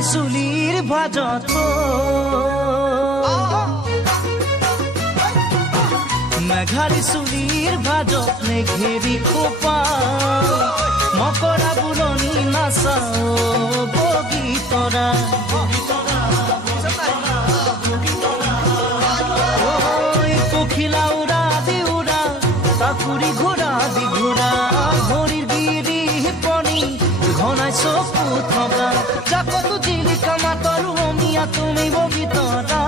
মেঘাৰী চুলিৰ ভাজত মেঘাৰী চুলিৰ ভাজত মেঘেৰি খোপা মকৰা বুৰণি নাচাও বগীতৰা পখিলা উৰা দি উৰা তাকুৰি ঘোৰা দি ঘোৰা ভৰিৰ গিৰি পৰি ঘনাই চকু থকা জাকতো জিলিকা মাতৰ অমিয়া তুমি বগীতৰা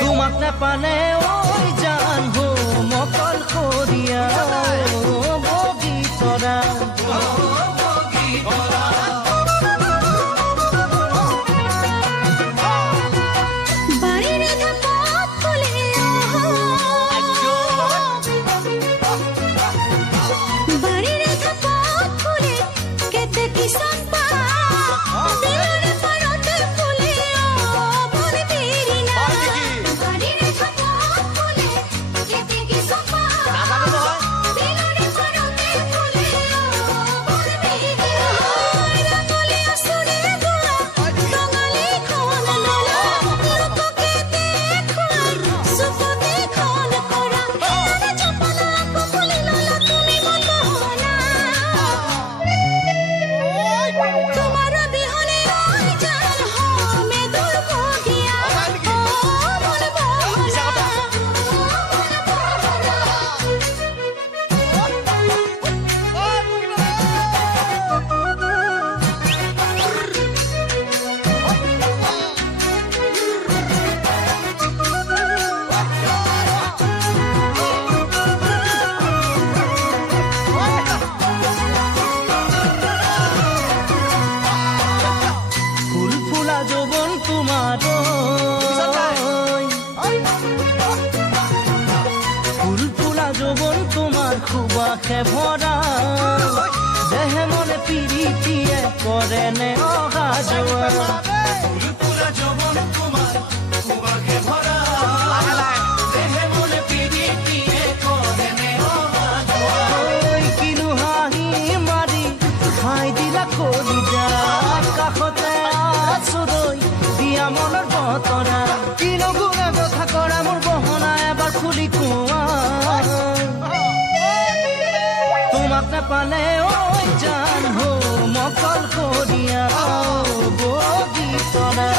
তোমাক নেপালে ঐ জান হো মকল খৰিয়া বগীতৰা ভৰা দেহে মনে পিৰিতিয়ে কৰে নে অহা যোৱা পুৰা যৌবন তোমাৰ খুবাকে ভৰা দেহে মনে পিৰিতিয়ে কৰে নে অহা যোৱা কিনো হাঁহি মাৰি খাই দিলা কলিজা কাষতে আছুৰৈ দিয়া মনৰ বতৰা কিনো গুণে কথা কৰা মোৰ বহনা এবাৰ খুলি কোৱা তোমাক নেপালে ঐ জান হো মকল খৰিয়া বগীতৰা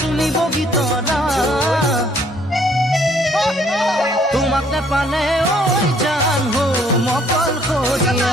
তুমি বগীতৰা তোমাক নেপালে ঐ জান হো মকল খৰিয়া